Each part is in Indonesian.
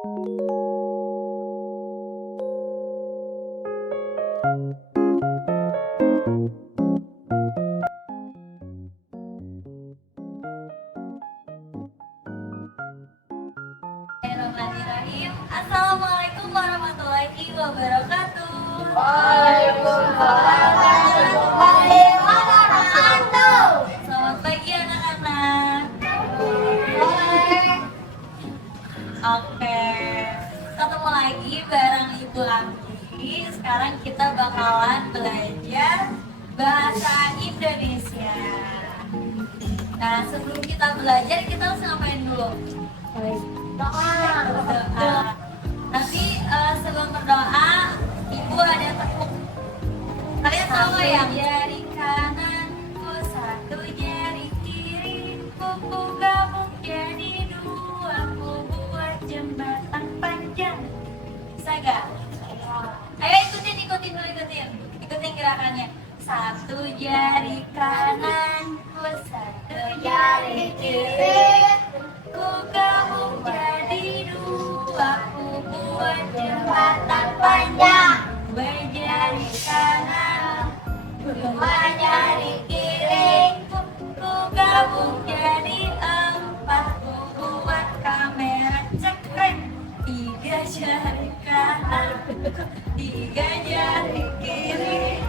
Bismillahirrahmanirrahim. Assalamualaikum warahmatullahi wabarakatuh. Waalaikumsalam warahmatullahi wabarakatuh. Selamat pagi anak-anak. Oke, ketemu lagi bareng Ibu Anggi. Sekarang kita bakalan belajar bahasa Indonesia. Nah, sebelum kita belajar, kita harus ngapain dulu? Berdoa. Nanti sebelum berdoa, Ibu ada tepuk. Kalian tahu nggak ya? Jari kananku satu, jari kiriku ku gabung jadi dua, ku buat jembatan panjang. Bisa nggak? Ayo ikutin gerakannya. Satu jari kananku, satu jari kiri. Ku gabung jadi dua, ku buat jembatan panjang. Berjari kanan, berjari kiri. Ku gabung jadi empat, ku buat kamera cekrek. Tiga jari kanan, tiga jari kiri.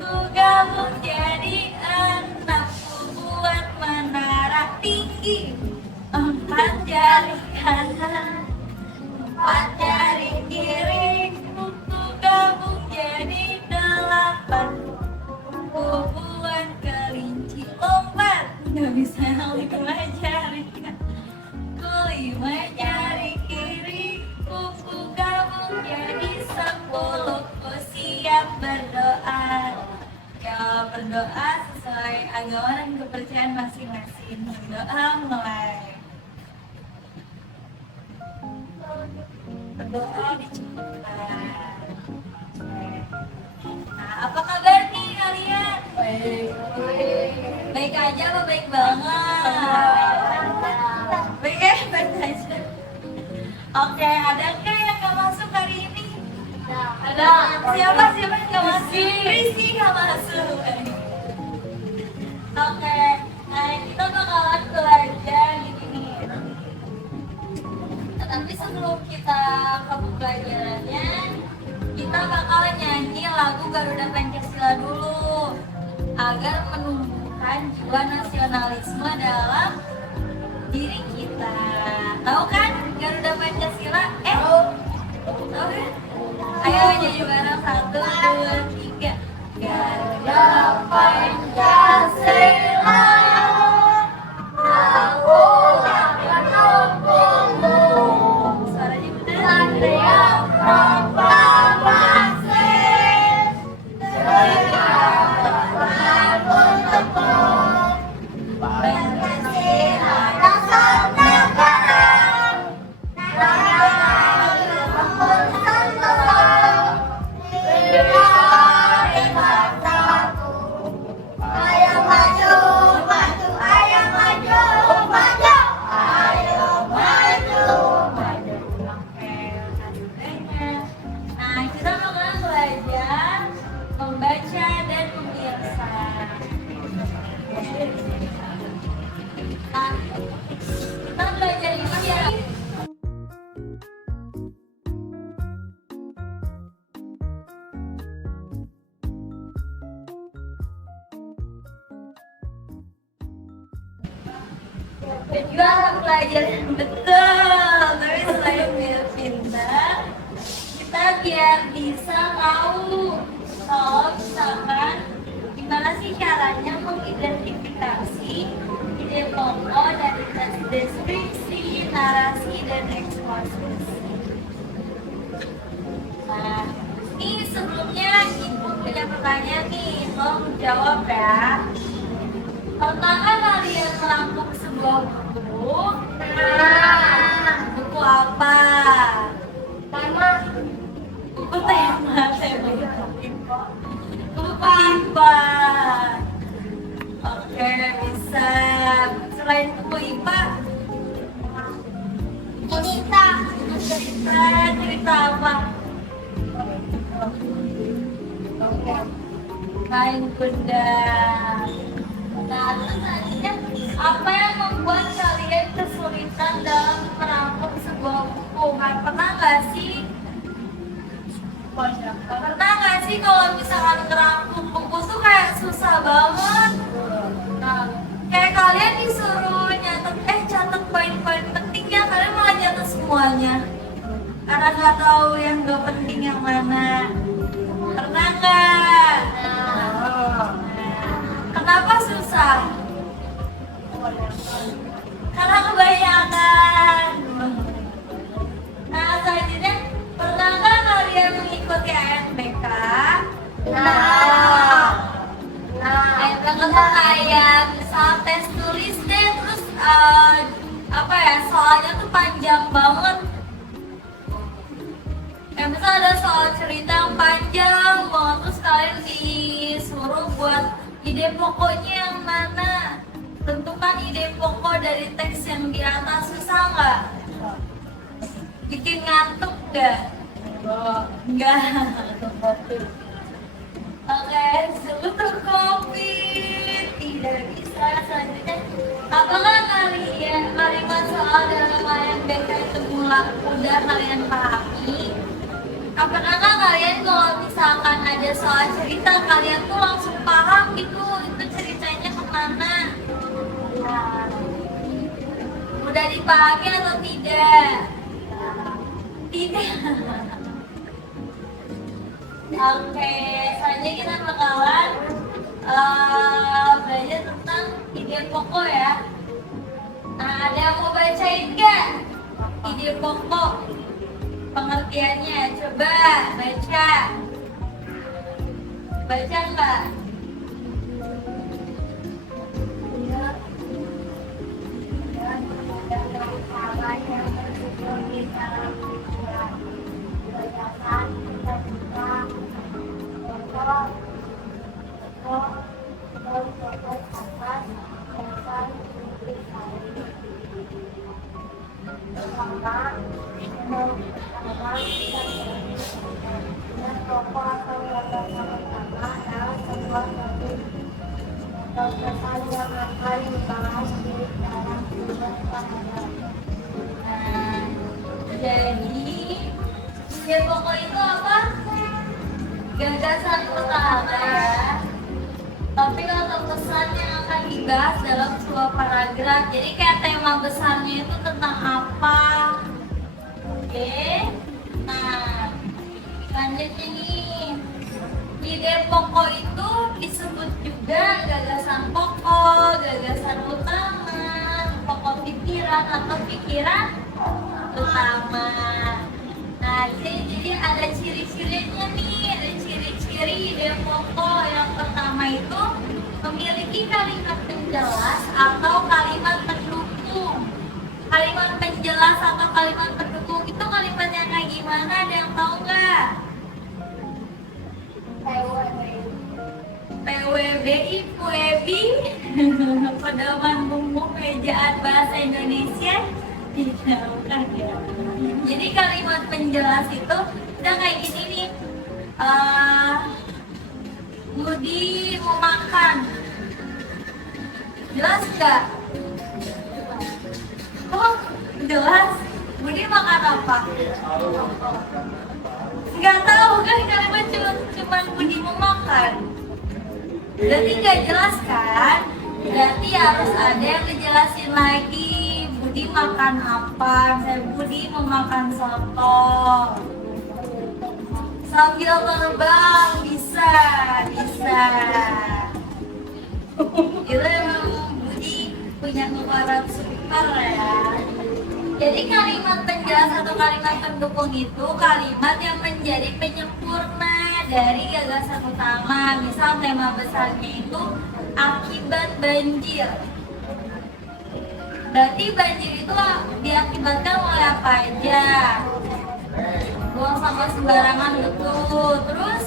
Ku gabung jadi enam, ku buat menara tinggi. Empat jari kanan, empat jari kiri. Ku gabung jadi delapan, ku buat kelinci lompat. Gak bisa lima jari kan? Ku lima jari kiri. Ku gabung jadi 10, ku siap berdoa. Ya, berdoa sesuai agama dan kepercayaan masing-masing. Berdoa mulai. Berdoa dicukupkan. Nah, apa kabar nih kalian? Baik aja apa baik banget? Baik ya, baik aja. Oke, ada nggak yang nggak masuk hari ini? Ada. Siapa yang nggak masuk? Rizky nggak masuk. Oke, nah kita bakalan belajar gini. Tapi sebelum kita ke pembelajarannya, kita bakalan nyanyi lagu Garuda Pancasila dulu agar menumbuhkan jiwa nasionalisme dalam diri kita. Tahu kan Garuda Pancasila? Tahu kan? Ayo nyanyi bareng 1, 2, 3. Garuda Pancasila, aku akan dukungmu. Suaranya benar. Yang proklamasi segala untukmu. Pancasila dasar negara, negara memberikan Tuhan. Berdiri bersatu. Ayo maju, maju, ayo maju, maju. Ayo maju, maju. Oke, adanya. Nah, kita bakalan belajar membaca dan memirsa. Nah, kita belajar ini ya. Tujuan belajar yang betul. Tapi selain biar pintar, kita biar bisa tahu kalau misalkan gimana sih caranya mengidentifikasi ide pokok dari teks deskripsi, narasi, dan eksposisi. Nah, ini sebelumnya Ibu punya pertanyaan nih, tolong jawab ya. Pernahkah kalian merampok sebuah buku? Buku apa? Buku tema. Buku IPA. Oke, bisa. Selain buku IPA, Cerita. Main kuda. Nah, terus selanjutnya, apa yang membuat kalian kesulitan dalam merangkum sebuah buku? Pernah nggak sih? Pernah nggak sih kalau misalkan ngerangkum buku tuh kayak susah banget? Nah, kayak kalian disuruh nyatet, catat poin-poin pentingnya, kalian malah nyatet semuanya. Karena nggak tahu yang nggak penting yang mana. Pernah nggak? Kenapa susah? Karena kebanyakan. Nah, selanjutnya, pernah nggak kalian mengikuti ANBK? ANBK tuh kayak misal tes tulis deh, terus soalnya tuh panjang banget. Kayak misal ada soal cerita yang panjang banget, terus kalian disuruh buat ide pokoknya yang mana. Tentukan ide pokok dari teks yang di atas. Susah nggak? Bikin ngantuk nggak? Enggak. Oke, butuh kopi. Tidak bisa. Selanjutnya, apakah kalimat soal dalam ANBK itu udah kalian pahami? Apakah kalian kalau misalkan ada soal cerita, kalian tuh langsung paham gitu itu ceritanya kemana? Mudah dipahami atau tidak? Tidak. Oke, selanjutnya kita bakalan belajar tentang ide pokok ya. Nah, ada yang mau bacain nggak ide pokok pengertiannya? Coba baca. Baca nggak? Jadi, ide pokok itu apa? Gagasan utama ya. Tapi kalau pesan yang akan dibahas dalam sebuah paragraf, jadi kayak tema besarnya itu tentang apa? Oke. Nah, lanjutnya nih. Ide pokok itu disebut juga gagasan pokok, gagasan utama, pokok pikiran atau pikiran utama. Nah, jadi ada ciri-cirinya nih, ada ciri-ciri ide pokok. Yang pertama itu memiliki kalimat penjelas atau kalimat pendukung. Kalimat penjelas atau kalimat pendukung itu kalimatnya kayak gimana? Ada yang tahu nggak? PWBI, PWBI, pedoman umum ejaan bahasa Indonesia. Tidak, bukan ya. Jadi kalimat penjelas itu udah kayak gini nih. Budi mau makan. Jelas nggak? Oh, jelas. Budi makan apa? Nggak tahu kan, kalimat cuma Budi mau makan. Berarti nggak jelas kan? Berarti harus ada yang dijelasin lagi. Budi makan apa? Saya Budi mau makan soto. Sambil terbang bisa. Itu emang Budi punya keluaran super ya. Jadi kalimat penjelas atau kalimat pendukung itu kalimat yang menjadi penyempurna dari gagasan utama. Misal tema besarnya itu akibat banjir. Berarti banjir itu diakibatkan oleh apa aja? Buang sampah sembarangan betul. Terus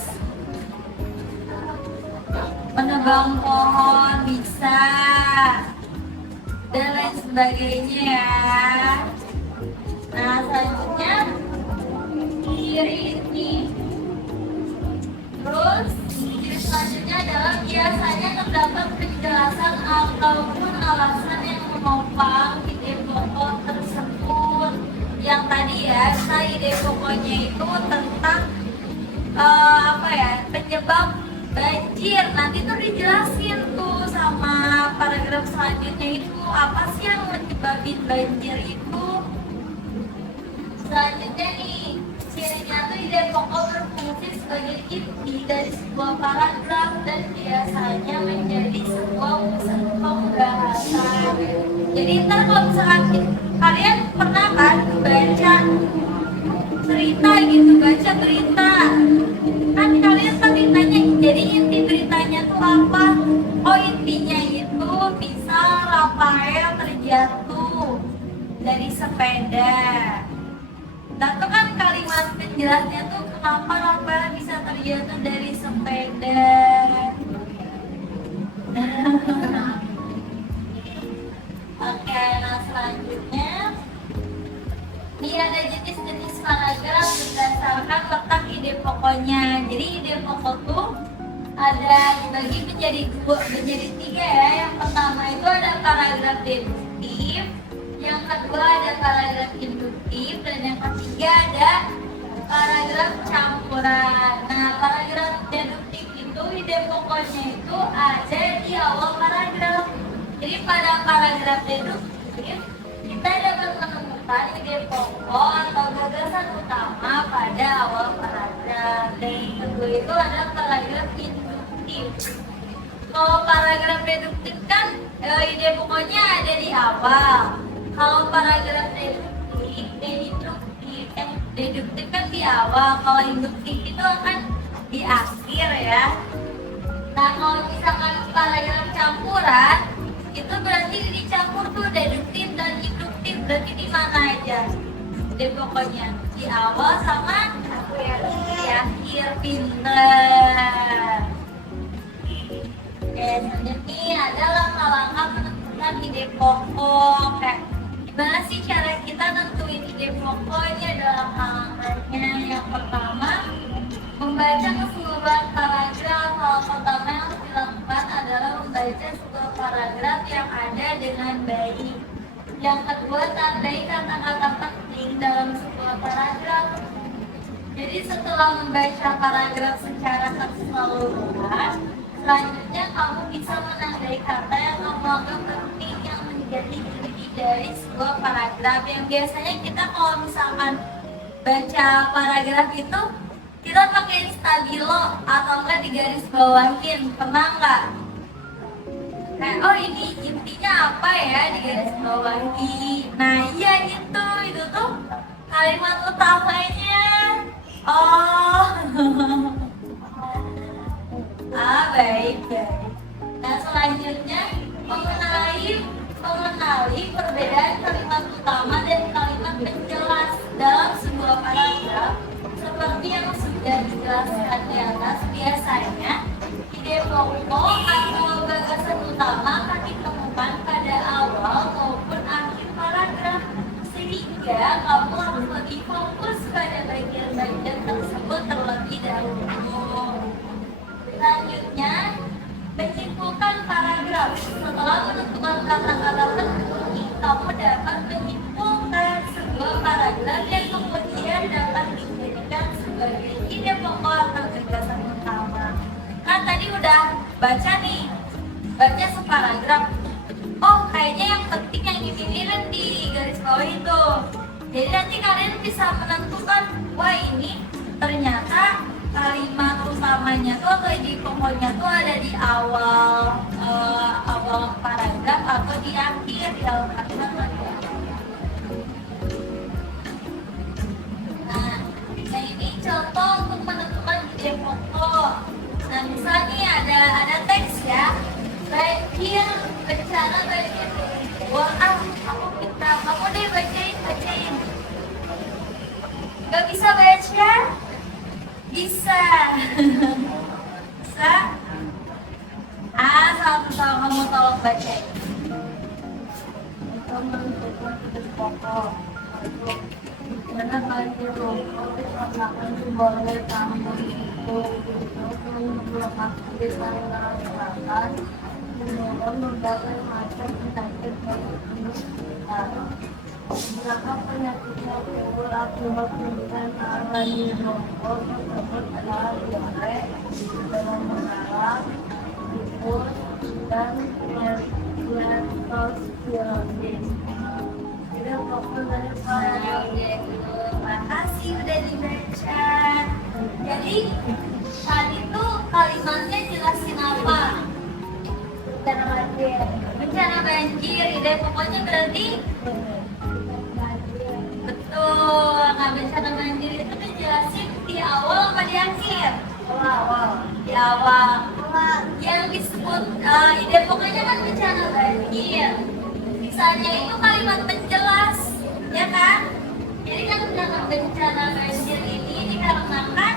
menebang pohon bisa, dan lain sebagainya ya. Nah, selanjutnya kiri ini. Terus ataupun alasan yang menopang ide pokok tersebut. Yang tadi ya, ide pokoknya itu tentang penyebab banjir. Nanti tuh dijelasin tuh sama paragraf selanjutnya itu apa sih yang menyebabin banjir itu. Selanjutnya nih, cirinya tuh ide pokok berfungsi sebagai inti dari sebuah paragraf dan biasanya menjadi sebuah pusat pembahasan. Jadi ntar kalau misalkan kalian pernah kan baca cerita gitu, baca berita, kan kalian tadi tanya, jadi inti beritanya tuh apa? Oh, intinya itu bisa Rafael terjatuh dari sepeda. Nah itu kan kalimat penjelasnya tuh kenapa Rafael bisa terjatuh dari sepeda. Oke, nah selanjutnya ini ada jenis-jenis paragraf berdasarkan letak ide pokoknya. Jadi ide pokok tuh ada dibagi menjadi tiga ya. Yang pertama itu ada paragraf deduktif, yang kedua ada paragraf induktif, dan yang ketiga ada paragraf campuran. Nah, paragraf deduktif itu ide pokoknya itu ada di awal paragraf. Jadi pada paragraf deduktif kita dapat menemukan ide pokok atau gagasan utama pada awal paragraf. Dan yang kedua itu ada paragraf induktif. Kalau paragraf deduktif kan ide pokoknya ada di awal. Kalau paragraf deduktif kan di awal. Kalau induktif itu akan di akhir ya. Nah kalau misalkan paragraf campuran itu berarti dicampur tuh deduktif dan induktif. Berarti di mana aja ide pokoknya? Di awal sama di akhir. Pinter. Oke, selanjutnya ada langkah-langkah menentukan ide pokok. Gimana sih cara kita nentuin ide pokoknya? Dalam langkah-langkahnya yang pertama, membaca keseluruhan paragraf. Hal pertama yang harus dilakukan adalah membaca sebuah paragraf yang ada dengan baik. Yang kedua, tandai kata-kata penting dalam sebuah paragraf. Jadi setelah membaca paragraf secara keseluruhan, selanjutnya kamu bisa menandai kata yang kamu anggap penting yang menjadi inti dari sebuah paragraf. Yang biasanya kita kalau misalkan baca paragraf itu kita pakai stabilo atau enggak digaris bawahin. Pernah nggak? Oh ini intinya apa ya, digaris bawahi. Nah iya itu tuh kalimat utamanya. Oh baik. Nah selanjutnya mengenali perbedaan kalimat utama dan kalimat penjelas dalam sebuah paragraf. Seperti yang sudah dijelaskan di atas, biasanya ide pokok atau gagasan utama akan ditemukan pada awal maupun akhir paragraf, sehingga kamu harus lebih fokus pada bagian-bagian tersebut terlebih dahulu. Selanjutnya, menyimpulkan paragraf. Setelah menentukan kata-kata penting, kamu dapat menyimpulkan sebuah paragraf yang kemudian dapat dijadikan sebagai ide pokok atau gagasan utama. Kan tadi udah baca nih, baca separagraf. Oh kayaknya yang penting yang dipilihin di garis bawah itu. Jadi nanti kalian bisa menentukan, wah ini ternyata kalimat utamanya tuh atau ide pokoknya tuh ada di awal paragraf atau di akhir di awal paragraf atau di akhir. Nah ini contoh untuk menentukan ide pokok. Nah misalnya ada teks ya, banjir, bencana banjir. Wah aku minta kamu deh bacain. Gak bisa baca? Bisa. Bisa? Satu-satu kamu tolong bacain. Itu menentukan ide pokok. Karena banjir rokok dikarenakan boleh tamu itu melakukan desa selatan menyebabkan berbagai macam penyakit beberapa penyakitnya timbul akibat perubahan alami nomor tersebut adalah diare, demam berdarah, tifus, dan leptospirosis. Tidak fokus dari Terima kasih udah dibaca. Jadi tadi tuh kalimatnya jelasin apa? bencana banjir. Bencana banjir, ide pokoknya berarti betul. Nah, bencana banjir itu dijelasin di awal apa di akhir? Awal. Di awal. Yang disebut ide pokoknya kan bencana banjir. Misalnya itu kalimat penjelas, ya kan? Jadi kan bencana banjir ini dikarenakan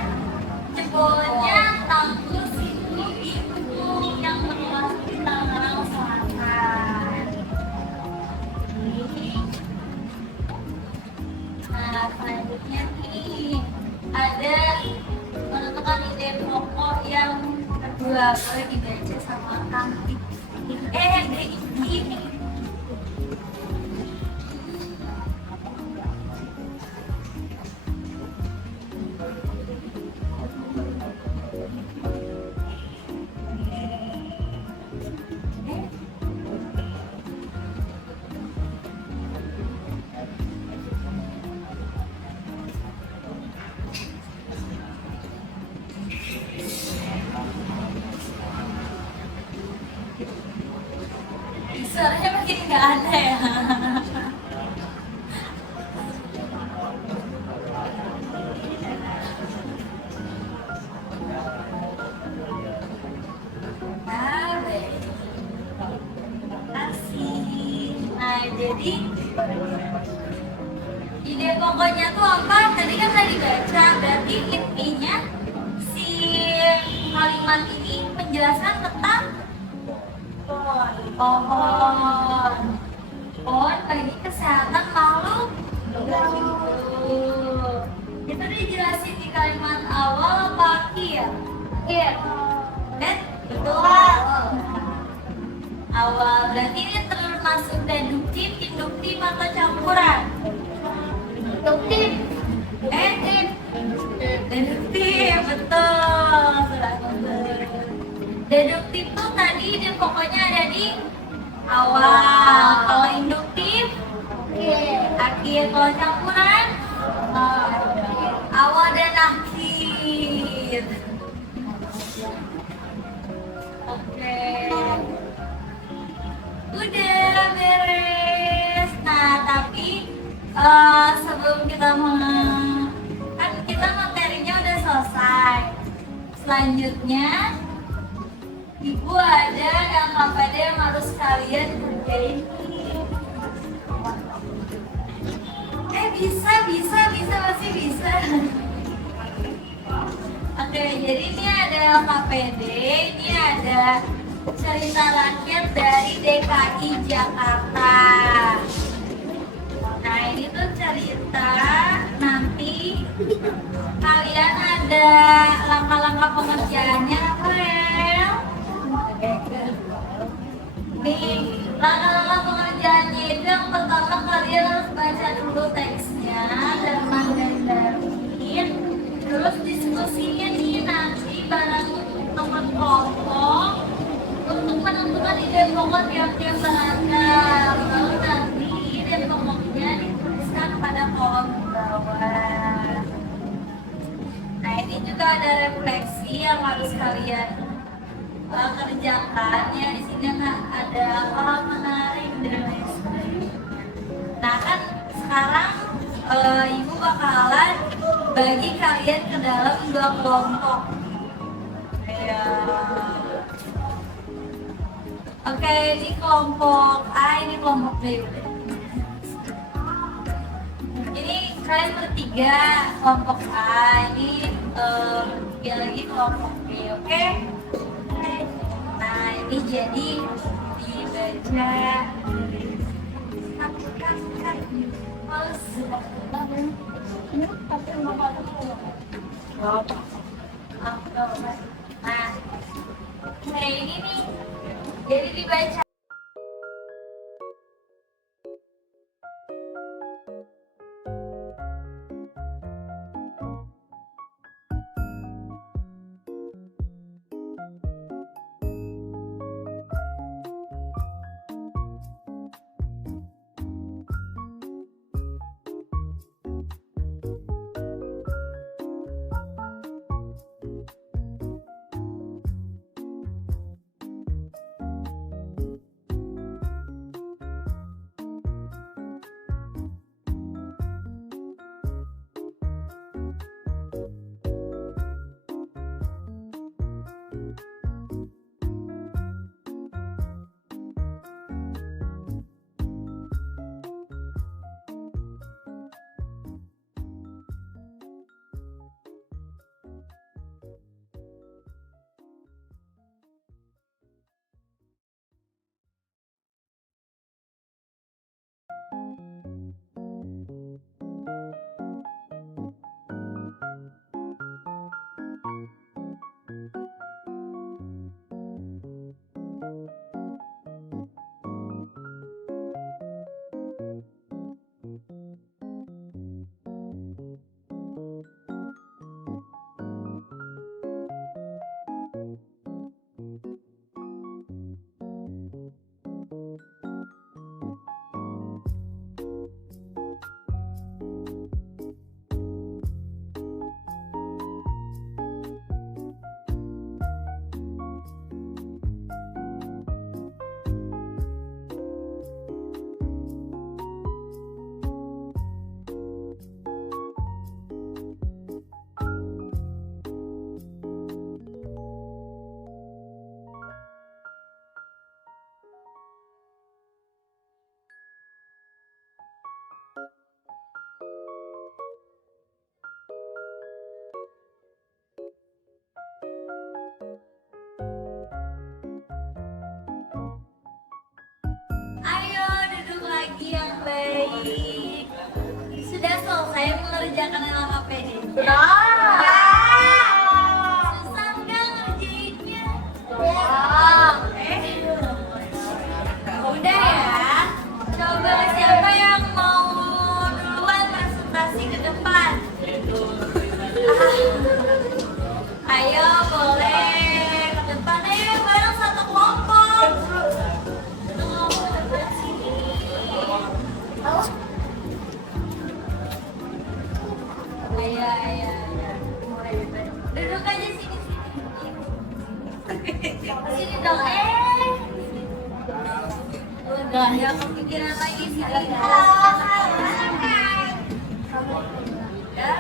jebolnya tanggul situ itu yang meluas di Tangerang Selatan. Nah, selanjutnya nih ada menentukan ide pokok yang kedua, boleh dibaca sama Kang ini. Suaranya makin nggak ada ya. Nah, baik. Kasih. Nah, jadi ide pokoknya tuh apa? Tadi kan tadi baca, berarti intinya si kalimat ini menjelaskan tentang pohon bagi kesehatan makhluk hidup. Itu dijelasin di kalimat awal apa akhir? Akhir. Betul. Awal berarti ini termasuk deduktif, induktif atau campuran? Induktif. Deduktif, betul. Deduktif tuh tadi dia pokoknya ada di awal. Kalau induktif, akhir. Kalau campuran, awal dan akhir. Oke. Udah beres. Nah, tapi sebelum kita kan kita materinya udah selesai. Selanjutnya Ibu ada LKPD yang harus kalian kerjain. Masih bisa. Oke, jadi ini ada LKPD, ini ada cerita rakyat dari DKI Jakarta. Nah, ini tuh cerita, nanti kalian ada langkah-langkah pengerjaannya, Rel. Nih, langkah-langkah pengerjaannya itu yang pertama kalian harus baca dulu teksnya dan menggambarin, terus diskusinya nih nanti bareng teman kelompok untuk menentukan ide pokok tiap-tiap beragam. Lalu nanti ide pokoknya dituliskan pada kolom bawah. Nah, ini juga ada refleksi yang harus kalian kerjakan ya. Di sini ada hal menarik dan lain sebagainya. Nah, kan sekarang ibu bakalan bagi kalian ke dalam 2 kelompok. Oke, ini kelompok A, ini kelompok B. Ini kalian bertiga kelompok A, ini bertiga lagi kelompok B, oke? Nah, ini jadi dibaca. Nah, kayak ini nih. Jadi dibaca. Ayo duduk lagi yang baik. Sudah selesai mengerjakan LKPD? Sudah. Susah nggak ngerjainnya? Udah ya. Coba siapa yang mau duluan presentasi ke depan? Ayo boleh ke depan, ayo bareng satu kelompok. Ayo. Duduk aja sini. Sini dong, Udah, ya kepikiran lagi sini. Ya.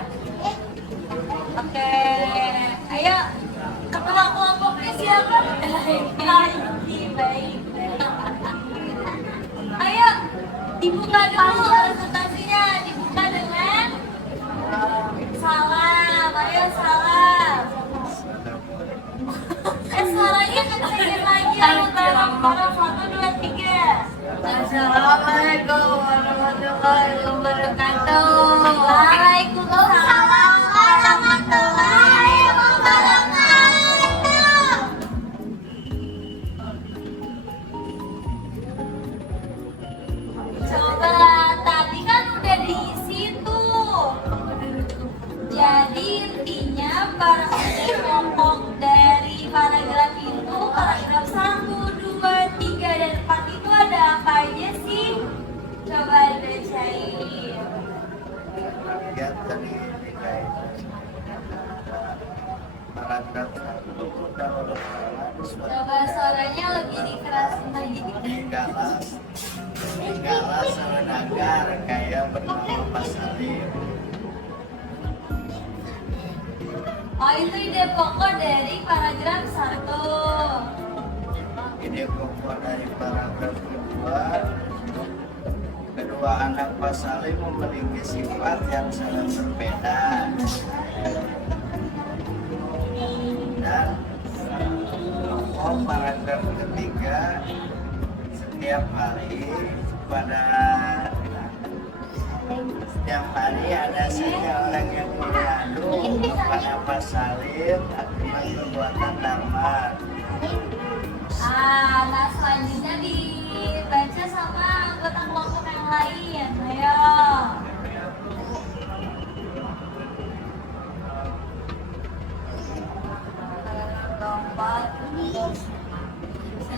Oke, ayo. Ketua kelompoknya siapa? Baik. Ayo, dibuka dulu presentasinya. Dibuka dengan salam. Ayo salam. Suaranya kecilin lagi. Ayo bareng-bareng. 1, 2, 3. Assalamualaikum warahmatullahi wabarakatuh. Waalaikumsalam warahmatullahi wabarakatuh. Coba tadi kan udah diisi tuh. Jadi intinya kelompok dari paragraf itu paragraf 1, 2, 3, dan 4 itu ada apa aja sih? Coba bacain. Lihat dari DKI paragraf 1 Coba suaranya lebih dikerasin lagi. Tinggallah saudagar kaya bernama Pak Salim. Oh, itu ide pokok dari paragraf 1. Ide pokok dari paragraf kedua anak Pak Salim memiliki sifat yang sangat berbeda. Dan pokok paragraf ketiga, setiap hari ada saja orang yang mengadu kepada Pak Salim akibat perbuatan darman. Nah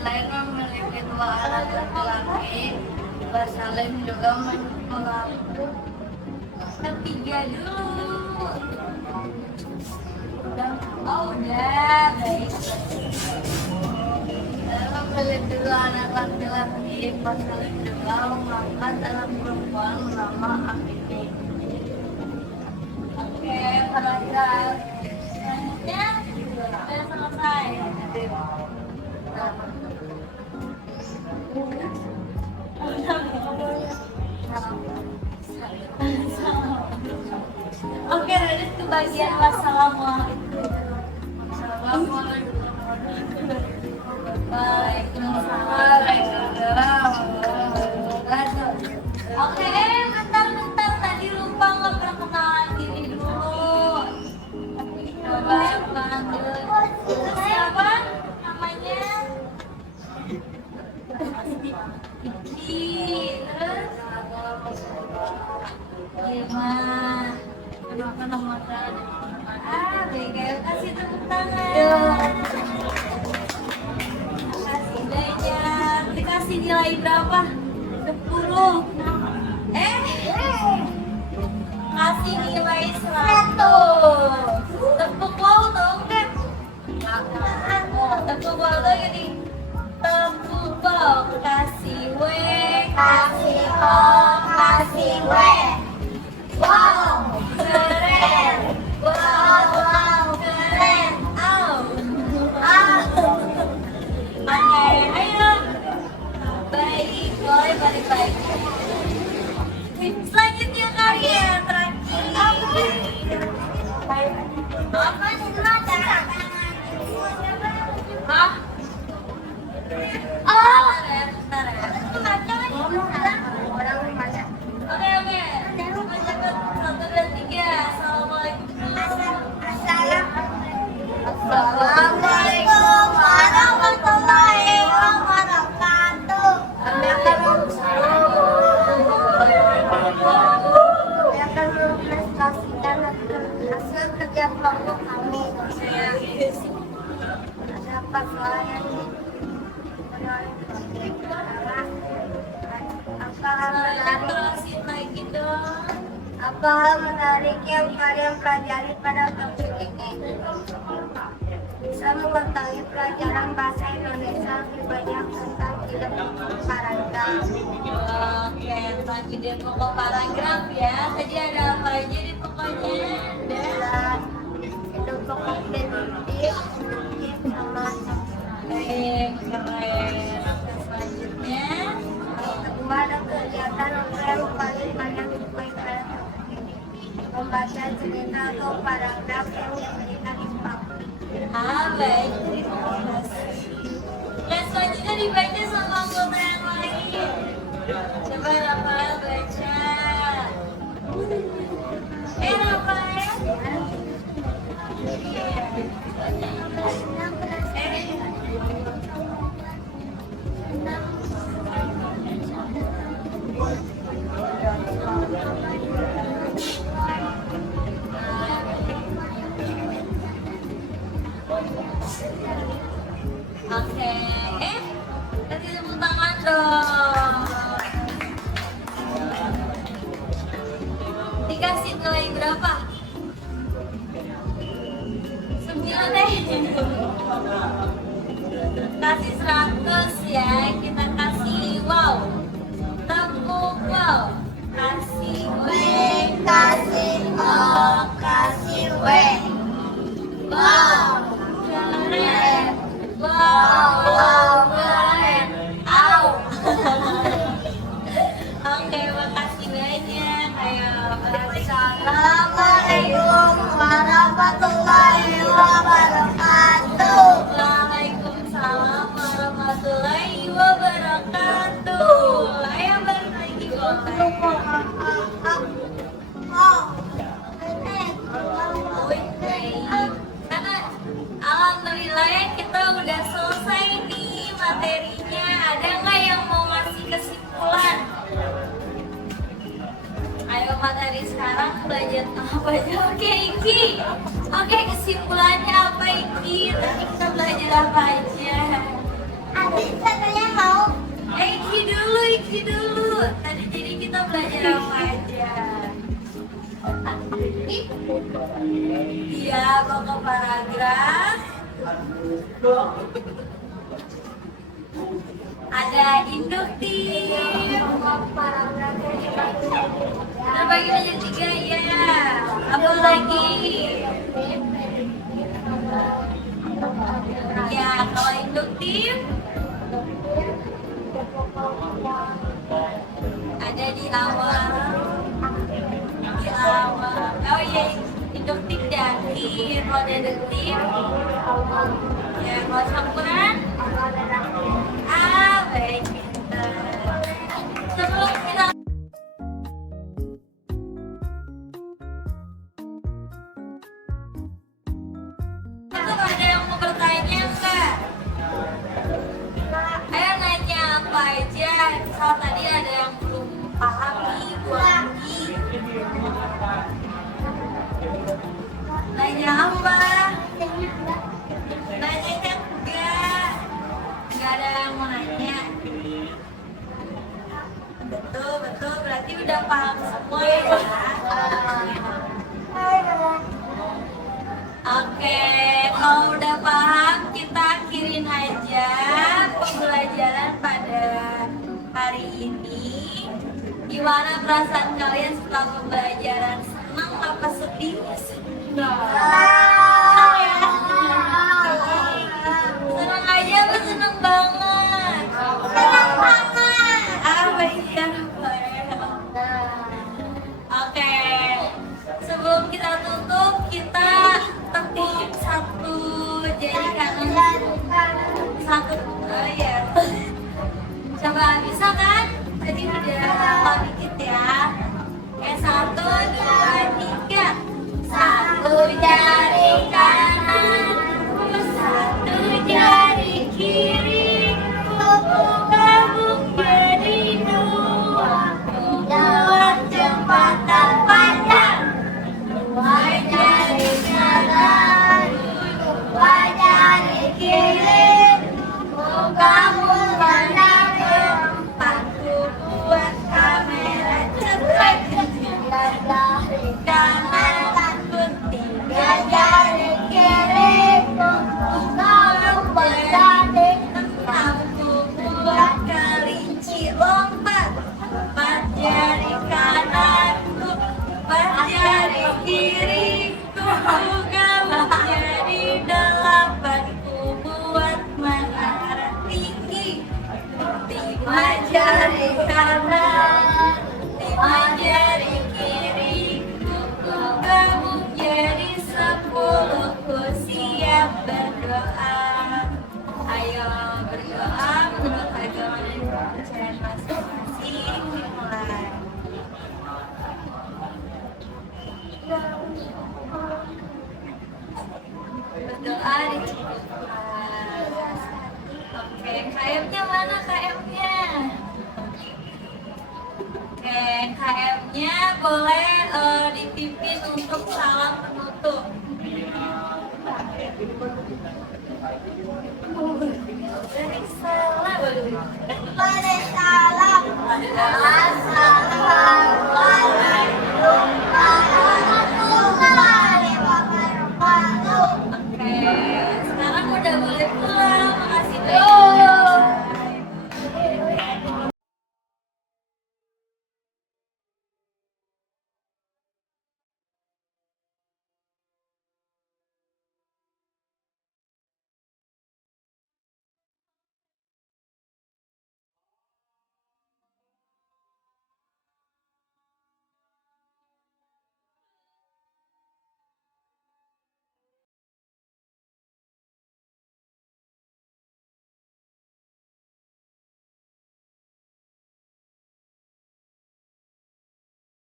lain memiliki dua anak laki-laki. Mbak Salim juga mengaku. Ketiga dulu. Udah, baik. Saya memiliki dua anak laki-laki. Mbak Salim juga mengangkat anak perempuan bernama Afifni. Oke, paragraf selanjutnya sudah selesai. Oke, lanjut ke bagian wassalamualaikum. Waalaikumsalam. Oke, bentar tadi lupa ngeperkenalan diri dulu. Baik banget. Siapa namanya? Iki. Terus Irma. Kenapa nama saya? BGM kasih tepuk tangan. Kasih banyak. Dikasih nilai berapa? 10. Kasih nilai 100. Tepuk wow dong kan? Tepuk wow tuh gini. Tepuk wow. Kasih W. Kasih O, kasih W. Wow. Keren. Wow, keren. Oke, ayo. Baik, boleh balik lagi. Selanjutnya kalian terakhir. Apa nih cara? Hah? Oh, bentar ya. Oke. Satu, dua, tiga. Assalamualaikum. Assalamualaikum warahmatullahi wabarakatuh. Saya akan mempresentasikan hasil kerja kelompok kami. Dapat layan Jelasin lagi dong. apa hal menarik yang kalian pelajari pada topik ini? Bisa mengetahui pelajaran bahasa Indonesia lebih banyak tentang ide pokok paragraf. Oke, tentang ide pokok paragraf ya. Tadi ada apa aja di pokoknya? Dan ide pokok deduktif, sama Baik, keren. Selanjutnya, kedua ada kegiatan apa yang paling banyak disukai pada topik ini. Membaca cerita atau paragraf yang diberikan di papan. baik. Terima kasih. Dan selanjutnya dibaca sama anggota yang lain. Coba Rafael baca. Rafael. Oke, kasih tepuk tangan dong. Dikasih nilai berapa? 9 deh. Kasih 100 ya, kita kasih wow. Tepuk wow. Kasih W, Kasih O, kasih W. wow. Keren. Wow, keren. Au. Oke, makasih banyak. Ayo, Assalamualaikum warahmatullahi wabarakatuh. Waalaikumsalam warahmatullahi wabarakatuh. Ayo balik lagi boleh. Karena alhamdulillah ya kita udah selesai nih materinya. Ada nggak yang mau ngasih kesimpulan? Ayo materi sekarang belajar apa aja? Oke Iki. Oke, kesimpulannya apa Iki? Tadi kita belajar apa aja? Adik satunya mau. Iksi dulu. Tadi jadi kita belajar apa aja? Iya, pokok paragraf. Ada induktif. Terbagi menjadi 3 ya. Apa lagi? Ya, kalau induktif ada di awal. Oh iya, induktif di akhir. Kalau ada deduktif, ya kalau campuran. Baik, pintar. Sebelum kita ada yang mau bertanya enggak? Ayo nanya apa aja. Misal tadi ada yang belum paham nih, Bu Anggi. Nanya apa? Nanyanya enggak. Enggak ada yang mau nanya. Betul. Berarti udah paham semua ya. Oke, kalau udah paham kita akhirin aja pembelajaran pada hari ini. Gimana perasaan kalian setelah pembelajaran? Senang apa sedih? Senang ya? Senang aja apa senang banget? Senang banget. Iya. Oke, sebelum kita tutup, kita tepuk satu jari kanan, satu, oh ya. Coba bisa kan? Tadi udah hafal dikit ya. Oke, 1, 2, 3. Satu jari kanan, satu jari kiri, gabung jadi 2, buat jembatan panjang. 2 jari kanan, 2 jari kiri, kamu pandang tempatku buat kamera cepat. 3 jari kanan, takut 3 jari kiri, kamu pandang tempatku buat kelinci lompat. 4 jari kanan, 4 jari kiri, kamu jadi 8, buat menara tinggi. 5 jari kanan, 5 jari kiri, kamu jadi 10, ku siap berdoa. Ayo berdoa menurut agama dan kepercayaan masing-masing. Dimulai. Berdoa dicukupkan. Oke, KM-nya mana KM-nya? Oke, KM-nya boleh dipimpin untuk salam penutup. Dari salam. Waalaikumsalam.